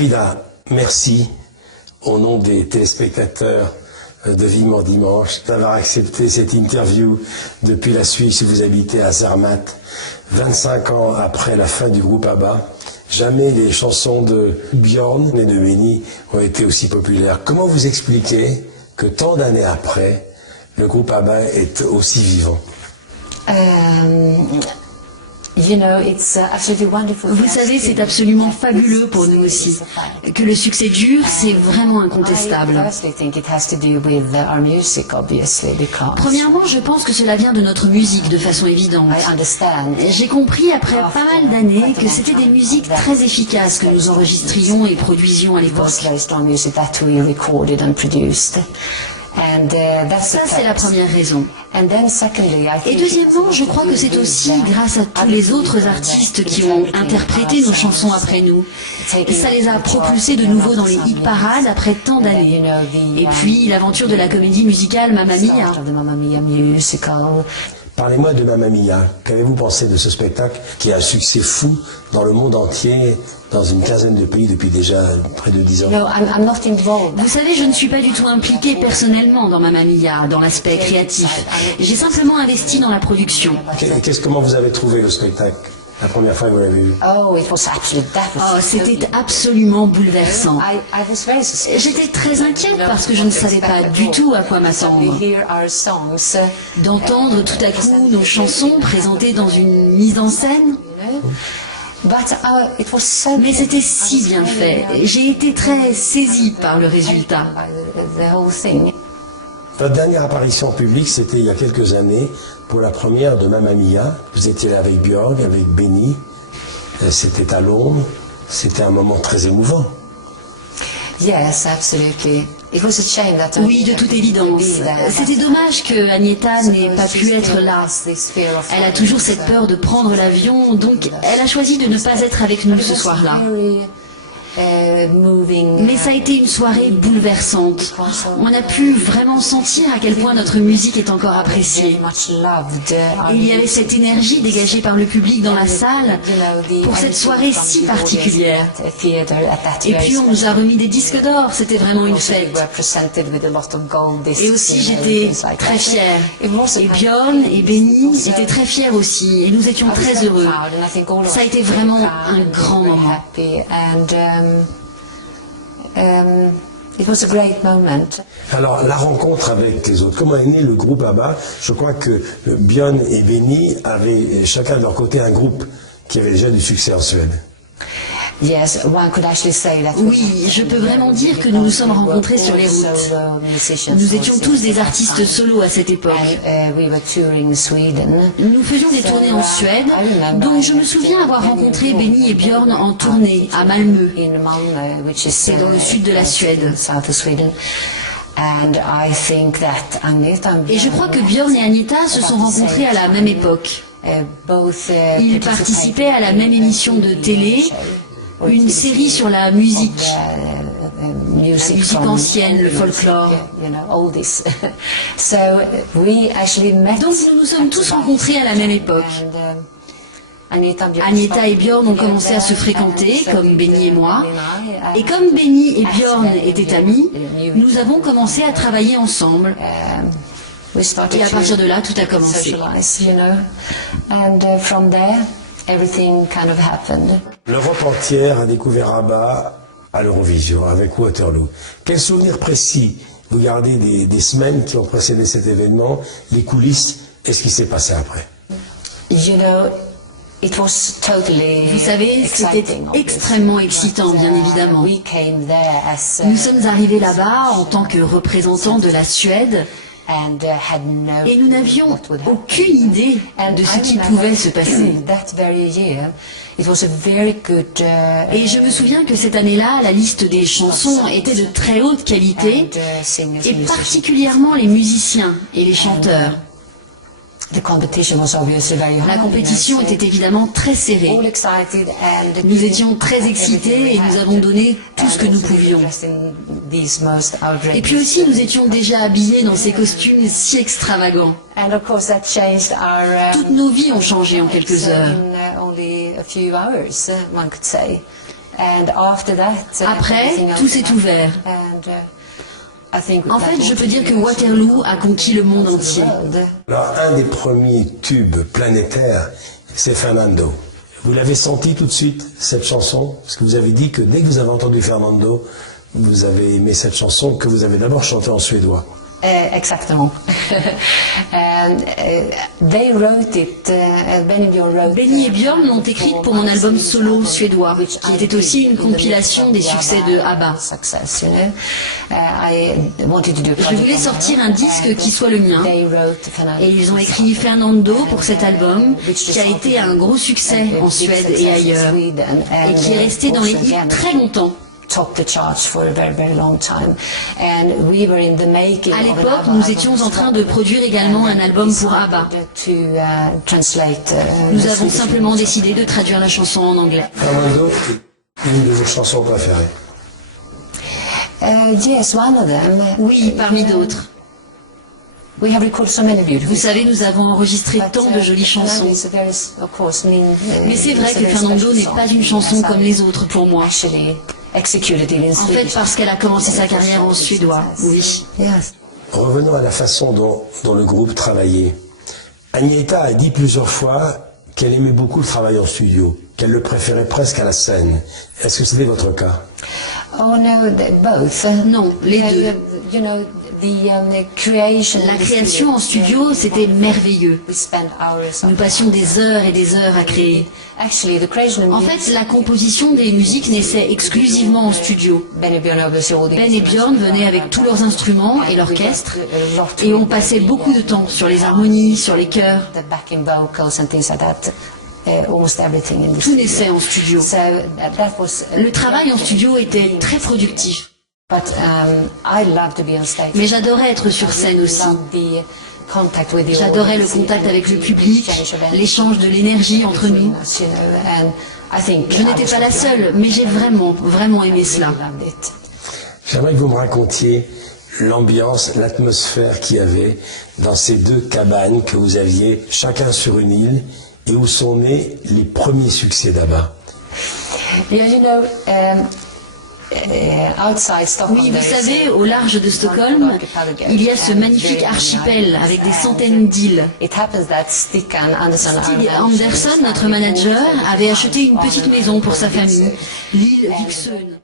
Frida, merci au nom des téléspectateurs de Vivement Dimanche d'avoir accepté cette interview depuis la Suisse où vous habitez à Zermatt, 25 ans après la fin du groupe ABBA. Jamais les chansons de Björn et de Benny ont été aussi populaires. Comment vous expliquez que tant d'années après, le groupe ABBA est aussi vivant? Vous savez, c'est absolument fabuleux pour nous aussi. Que le succès dure, c'est vraiment incontestable. Premièrement, je pense que cela vient de notre musique de façon évidente. J'ai compris après pas mal d'années que c'était des musiques très efficaces que nous enregistrions et produisions à l'époque. Ça, c'est la première raison. Et deuxièmement, je crois que c'est aussi grâce à tous les autres artistes qui ont interprété nos chansons après nous. Et ça les a propulsés de nouveau dans les hit parades après tant d'années. Et puis, l'aventure de la comédie musicale Mamma Mia. Parlez-moi de Mamma Mia. Qu'avez-vous pensé de ce spectacle qui a un succès fou dans le monde entier, dans une quinzaine de pays depuis déjà près de 10 ans? Vous savez, je ne suis pas du tout impliquée personnellement dans Mamma Mia, dans l'aspect créatif. J'ai simplement investi dans la production. Comment vous avez trouvé le spectacle la première fois que vous l'avez vu? C'était absolument bouleversant. J'étais très inquiète parce que je ne savais pas du tout à quoi m'attendre. D'entendre tout à coup nos chansons présentées dans une mise en scène. Mais c'était si bien fait. J'ai été très saisie par le résultat. Votre dernière apparition en public, c'était il y a quelques années, pour la première de Mamma Mia. Vous étiez là avec Björn, avec Benny. C'était à Londres. C'était un moment très émouvant. Oui, de toute évidence. C'était dommage que Agnetha n'ait pas pu être là. Elle a toujours cette peur de prendre l'avion, donc elle a choisi de ne pas être avec nous ce soir-là. Mais ça a été une soirée bouleversante. On a pu vraiment sentir à quel point notre musique est encore appréciée. Et il y avait cette énergie dégagée par le public dans la salle pour cette soirée si particulière. Et puis on nous a remis des disques d'or, c'était vraiment une fête. Et aussi j'étais très fière. Et Björn et Benny étaient très fiers aussi. Et nous étions très heureux. Ça a été vraiment un grand moment. Alors, la rencontre avec les autres, comment est né le groupe ABBA? Je crois que Björn et Benny avaient chacun de leur côté un groupe qui avait déjà du succès en Suède. Oui, je peux vraiment dire que nous nous sommes rencontrés sur les routes. Nous étions tous des artistes solos à cette époque. Nous faisions des tournées en Suède, donc je me souviens avoir rencontré Benny et Björn en tournée à Malmö. C'est dans le sud de la Suède. Et je crois que Björn et Agnetha se sont rencontrés à la même époque. Ils participaient à la même émission de télé, une série sur la musique ancienne, le folklore. Donc nous nous sommes tous rencontrés à la même époque. Agnetha et Björn ont commencé à se fréquenter, comme Benny et moi. Et comme Benny et Björn étaient amis, nous avons commencé à travailler ensemble. Et à partir de là, tout a commencé. L'Europe entière a découvert ABBA à l'Eurovision avec Waterloo. Quel souvenir précis vous gardez des semaines qui ont précédé cet événement, les coulisses et ce qui s'est passé après? Vous savez, c'était extrêmement excitant, bien évidemment. Nous sommes arrivés là-bas en tant que représentants de la Suède. Et nous n'avions aucune idée de ce qui pouvait se passer. Et je me souviens que cette année-là, la liste des chansons était de très haute qualité, et particulièrement les musiciens et les chanteurs. La compétition était évidemment très serrée. Nous étions très excités et nous avons donné tout ce que nous pouvions. Et puis aussi, nous étions déjà habillés dans ces costumes si extravagants. Toutes nos vies ont changé en quelques heures. Après, tout s'est ouvert. En fait, je peux dire que Waterloo a conquis le monde entier. Alors, un des premiers tubes planétaires, c'est Fernando. Vous l'avez senti tout de suite, cette chanson? Parce que vous avez dit que dès que vous avez entendu Fernando, vous avez aimé cette chanson que vous avez d'abord chantée en suédois. Exactement. Benny et Björn l'ont écrite pour mon album solo suédois, qui était aussi une compilation des succès de ABBA. Je voulais sortir un disque qui soit le mien, et ils ont écrit Fernando pour cet album, qui a été un gros succès en Suède et ailleurs, et qui est resté dans les hits très longtemps. À l'époque, nous étions en train de produire également un album pour ABBA. Nous avons simplement décidé de traduire la chanson en anglais. Fernando est une de vos chansons préférées? Oui, parmi d'autres. Vous savez, nous avons enregistré tant de jolies chansons. Mais c'est vrai que Fernando n'est pas une chanson comme les autres pour moi. En fait, parce qu'elle a commencé sa carrière en suédois, oui. Revenons à la façon dont le groupe travaillait. Agneta a dit plusieurs fois qu'elle aimait beaucoup le travail en studio, qu'elle le préférait presque à la scène. Est-ce que c'était votre cas? Non, les deux. La création en studio, c'était merveilleux. Nous passions des heures et des heures à créer. En fait, la composition des musiques naissait exclusivement en studio. Ben et Björn venaient avec tous leurs instruments et l'orchestre, et on passait beaucoup de temps sur les harmonies, sur les chœurs. Tout naissait en studio. Le travail en studio était très productif. Mais j'adorais être sur scène aussi. J'adorais le contact avec le public, l'échange de l'énergie entre nous. Je n'étais pas la seule, mais j'ai vraiment, vraiment aimé cela. J'aimerais que vous me racontiez l'ambiance, l'atmosphère qu'il y avait dans ces deux cabanes que vous aviez, chacun sur une île, et où sont nés les premiers succès d'ABBA. Oui, vous savez, au large de Stockholm, il y a ce magnifique archipel avec des centaines d'îles. Stig Andersson, notre manager, avait acheté une petite maison pour sa famille, l'île Vixön.